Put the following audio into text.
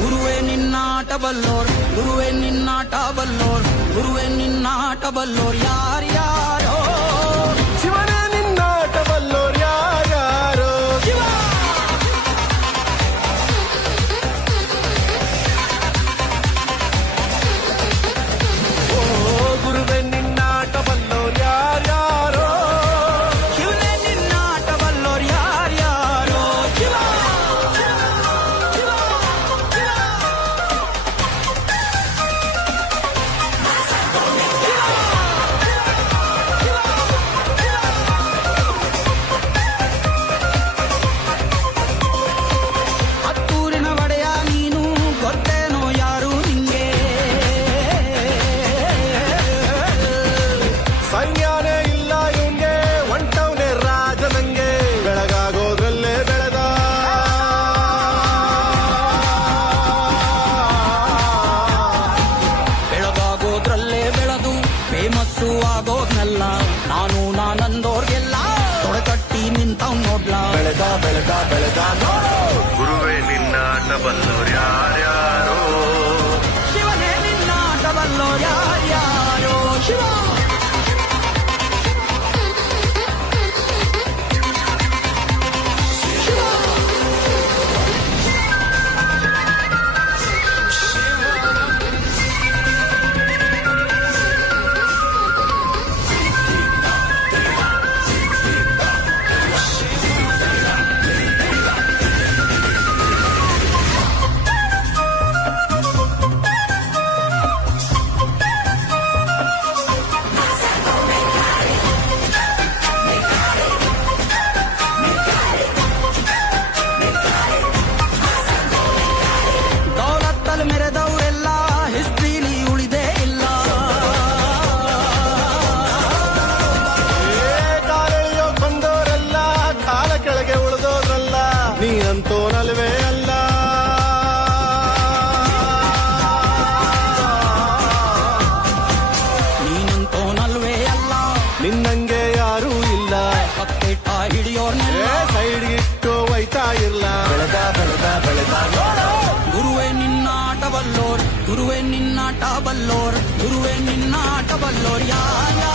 ಗುರುವೇ ನಿನ್ನಾಟ ಬಲ್ಲೋರ್, ಗುರುವೇ ನಿನ್ನಾಟ ಬಲ್ಲೋರ್, ಗುರುವೇ ನಿನ್ನಾಟ ಬಲ್ಲೋರ್ ಯಾರ್ಯಾರೋ. ಶಿವನೇ ನಿನ್ನಾಟ ಬಲ್ಲೋರ್ ಯಾರ್ಯಾರೋ. ಗುರುವೇ ನಿನ್ನಾಟ ಬಲ್ಲೋರ್ ಯಾರ್ಯಾರೋ. ಶಿವನೇ ನಿನ್ನಾಟ ಬಲ್ಲೋರ್ ಯಾರ್ಯಾರೋ. ಶಿವ ಹತ್ತೂರಿನ ಒಡೆಯ ನೀನು, ಗೊತ್ತೇನೋ ಯಾರು ನಿಂಗೆ. ಸೈನ್ಯನೇ ಇಲ್ಲ ಇವ್ಗೆ, ಒಂಟವನೇ ರಾಜ ನಂಗೆ. ಬೆಳಗಾಗೋದ್ರಲ್ಲೇ ಬೆಳೆದ ಬೆಳಗಾಗೋದ್ರಲ್ಲೇ ಬೆಳೆದು ಫೇಮಸ್ಸು ಆಗೋದ್ನಲ್ಲ. ನಾನಂದೋರ್ಗೆಲ್ಲ ತೊಡೆಕಟ್ಟಿ ನಿಂತವ್ ನೋಡ್ಲಾ. ಬೆಳೆದ ಬೆಳೆದ ಬೆಳೆದ ನೋಡು. ಗುರುವೇ ನಿನ್ನಾಟ ಬಲ್ಲೋರ್ ಯಾರ್ಯಾರೋ. ಶಿವನೇ ನಿನ್ನಾಟ ಬಲ್ಲೋರ್ ಯಾರ್ಯಾರೋ. ಶಿವ ದೌಲತ್ತಲ್ಲಿ ಮೆರೆದವರೆಲ್ಲ ಹಿಸ್ಟ್ರಿಲಿ ಉಳಿದೇ ಇಲ್ಲ. ಕಾಲೆಳೆಯೋ ಬಂದವರೆಲ್ಲ ಕಾಲ ಕೆಳಗೆ ಉಳಿದೋದ್ರಲ್ಲ. ನೀನಂತೂ ನಲ್ವೇ ಅಲ್ಲ. ನೀನಂತೋನಲ್ವೇ ಅಲ್ಲ. ನಿನ್ನಂಗೆ ಯಾರೂ ಇಲ್ಲ. ಪಕ್ಕೇಟ ಹಿಡಿಯೋರ್ನೆಲ್ಲ ಸೈಡ್ಗಿಟ್ಟು ಒಯ್ತಾ ಇರ್ಲ. ಬೆಳೆದ ಬೆಳೆದ ಬೆಳೆದ ನೋಡು. ಗುರುವೇ ನಿನ್ನಾಟ ಬಲ್ಲೋರ್, ಗುರುವೇ ನಿನ್ನಾಟ ಬಲ್ಲೋರ್, ಗುರುವೇ ನಿನ್ನಾಟ ಬಲ್ಲೋರ್ ಯಾರ್ಯಾರೋ.